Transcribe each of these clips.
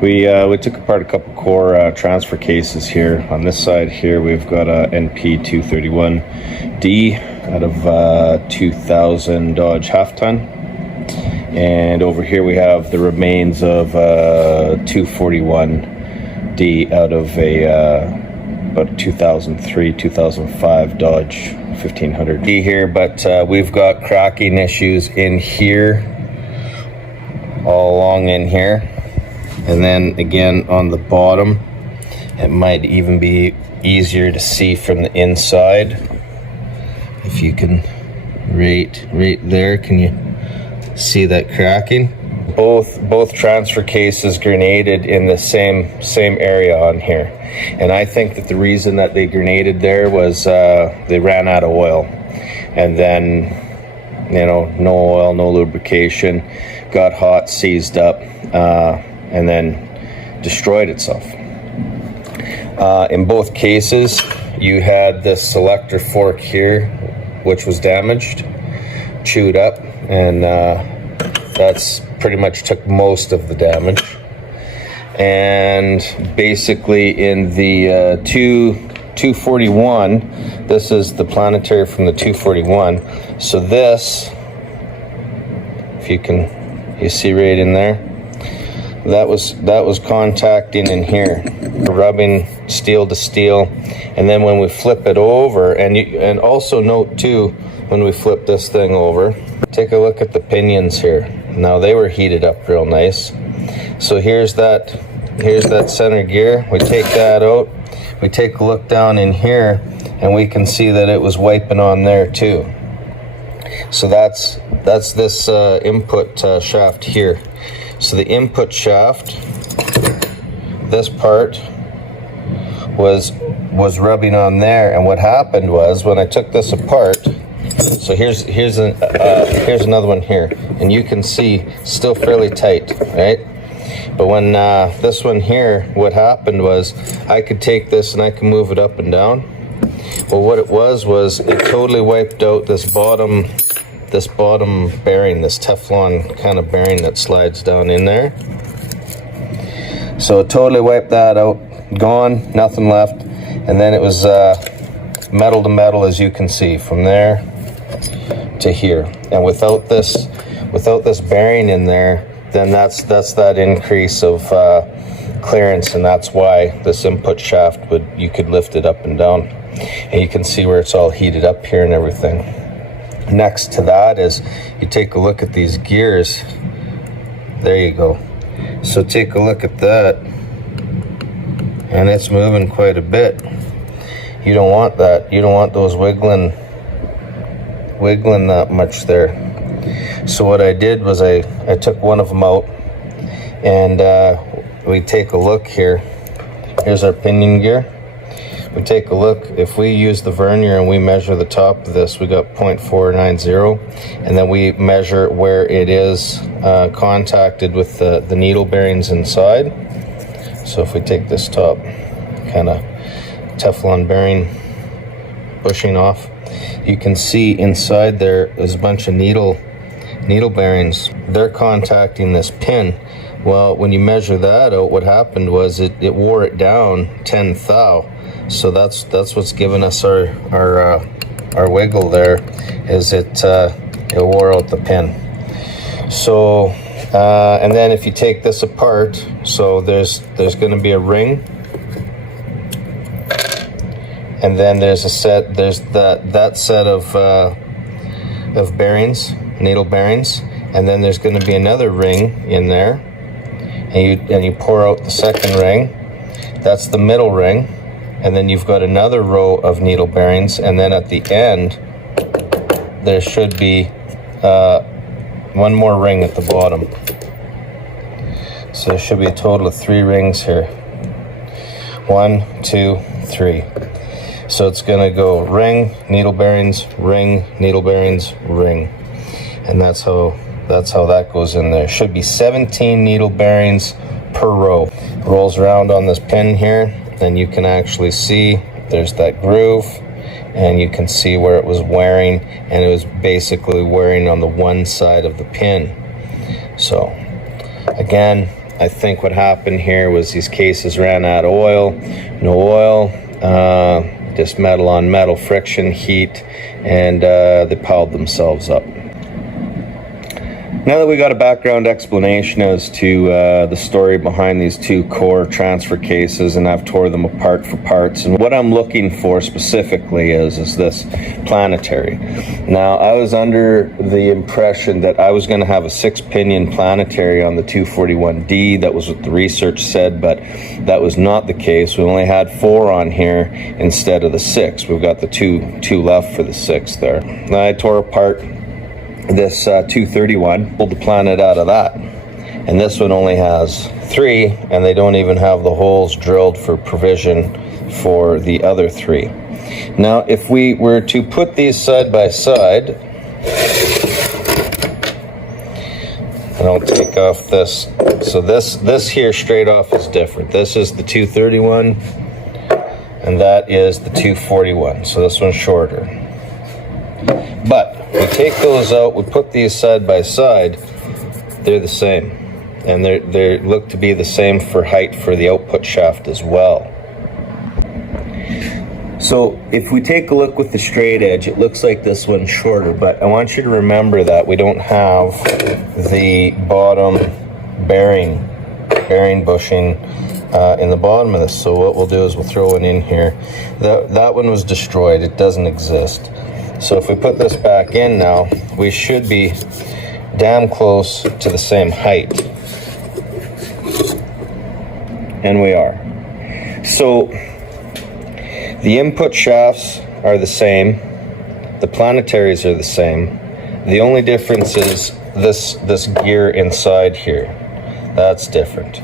We took apart a couple core transfer cases here. On this side here, we've got a NP249D out of 2000 Dodge half-ton. And over here we have the remains of 241D out of about 2003, 2005 Dodge 1500D here. But we've got cracking issues in here, all along in here. And then again on the bottom, it might even be easier to see from the inside. If you can, right there, can you see that cracking? Both transfer cases grenaded in the same area on here, and I think that the reason that they grenaded there was they ran out of oil, and then no oil, no lubrication, got hot, seized up, and then destroyed itself. In both cases, you had this selector fork here, which was damaged, chewed up, and that's pretty much took most of the damage. And basically in the 241, this is the planetary from the 241. So this, if you see right in there, that was contacting in here, rubbing steel to steel. And then when we flip it over, and also note too, when we flip this thing over, take a look at the pinions here. Now they were heated up real nice. So here's that center gear. We take that out. We take a look down in here, and we can see that it was wiping on there too. So that's this input shaft here. So the input shaft, this part was rubbing on there, and what happened was when I took this apart. So here's another one here, and you can see still fairly tight, right? But when this one here, what happened was I could take this and I can move it up and down. Well, what it was it totally wiped out this bottom bearing, this Teflon kind of bearing that slides down in there. So it totally wiped that out, gone, nothing left. And then it was metal to metal, as you can see, from there to here. And without this bearing in there, then that's that increase of clearance, and that's why this input shaft you could lift it up and down. And you can see where it's all heated up here and everything. Next to that is you take a look at these gears. There you go. So take a look at that, and it's moving quite a bit. You don't want that. You don't want those wiggling that much there. So what I did was I took one of them out, and we take a look here. Here's our pinion gear. We take a look. If we use the vernier and we measure the top of this, we got 0.490, and then we measure where it is contacted with the needle bearings inside. So if we take this top kind of Teflon bearing bushing off, you can see inside there is a bunch of needle bearings. They're contacting this pin. Well, when you measure that out, what happened was it wore it down 10 thou. So that's what's given us our wiggle there, is it wore out the pin. So and then if you take this apart, so there's going to be a ring, and then there's that set of bearings, needle bearings, and then there's going to be another ring in there, and you pour out the second ring. That's the middle ring, and then you've got another row of needle bearings, and then at the end there should be one more ring at the bottom. So there should be a total of 3 rings here. 1, 2, 3. So it's going to go ring, needle bearings, ring, needle bearings, ring, and that's how that goes in there. Should be 17 needle bearings per row. Rolls around on this pin here, and you can actually see there's that groove, and you can see where it was wearing, and it was basically wearing on the one side of the pin. So again, I think what happened here was these cases ran out of oil. No oil, just metal on metal friction, heat, and they piled themselves up. Now that we got a background explanation as to the story behind these two core transfer cases, and I've tore them apart for parts, and what I'm looking for specifically is this planetary. Now, I was under the impression that I was going to have a 6-pinion planetary on the 241D. That was what the research said, but that was not the case. We only had 4 on here instead of the 6. We've got the two left for the 6 there. Now, I tore apart this 231, pulled the planet out of that, and this one only has 3, and they don't even have the holes drilled for provision for the other 3. Now, if we were to put these side by side, and I'll take off this, so this here straight off is different. This is the 231, and that is the 241, so this one's shorter. But we take those out, we put these side by side, they're the same. And they look to be the same for height for the output shaft as well. So if we take a look with the straight edge, it looks like this one's shorter, but I want you to remember that we don't have the bottom bearing bushing in the bottom of this. So what we'll do is we'll throw it in here. That one was destroyed, it doesn't exist. So if we put this back in now, we should be damn close to the same height. And we are. So the input shafts are the same. The planetaries are the same. The only difference is this gear inside here. That's different.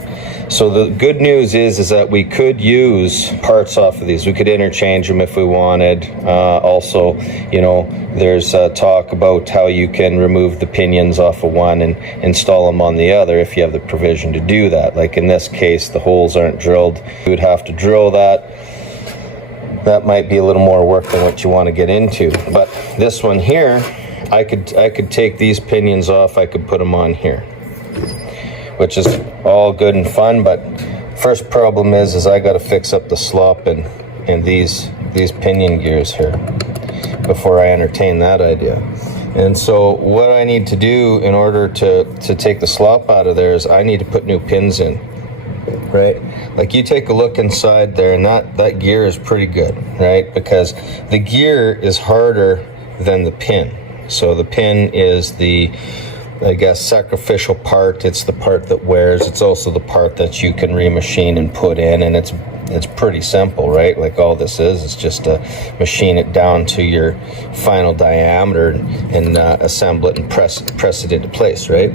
So the good news is that we could use parts off of these. We could interchange them if we wanted. Also, you know, there's talk about how you can remove the pinions off of one and install them on the other if you have the provision to do that. Like in this case, the holes aren't drilled. You would have to drill that. That might be a little more work than what you want to get into. But this one here, I could take these pinions off. I could put them on here, which is all good and fun, but first problem is I got to fix up the slop in these pinion gears here before I entertain that idea. And so what I need to do in order to take the slop out of there is I need to put new pins in, right? Like you take a look inside there, and that gear is pretty good, right? Because the gear is harder than the pin. So the pin is the, I guess, sacrificial part. It's the part that wears. It's also the part that you can remachine and put in, and it's pretty simple, right? Like all this is just to machine it down to your final diameter and assemble it and press it into place, right?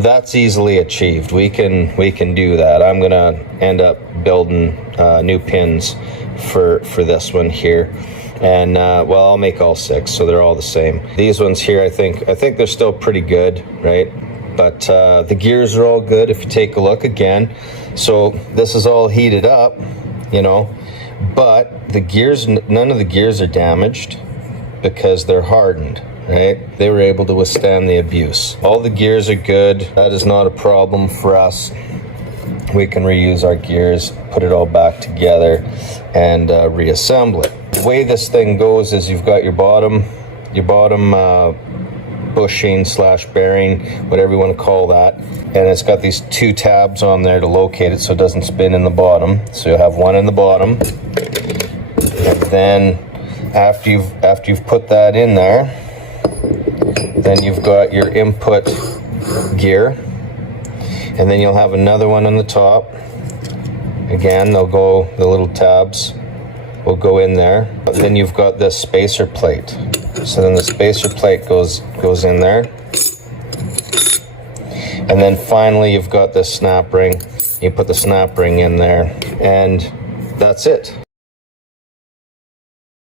That's easily achieved. We can do that. I'm gonna end up building new pins for this one here. And well, I'll make all 6, so they're all the same. These ones here, I think they're still pretty good, right? But the gears are all good if you take a look again. So this is all heated up, you know, but the gears, none of the gears are damaged because they're hardened, right? They were able to withstand the abuse. All the gears are good. That is not a problem for us. We can reuse our gears, put it all back together, and reassemble it. The way this thing goes is you've got your bottom bushing / bearing, whatever you want to call that, and it's got these 2 tabs on there to locate it so it doesn't spin in the bottom. So you'll have one in the bottom, and then after you've put that in there, then you've got your input gear, and then you'll have another one on the top. Again, they'll go, the little tabs will go in there. But then you've got this spacer plate. So then the spacer plate goes in there. And then finally you've got this snap ring. You put the snap ring in there, and that's it.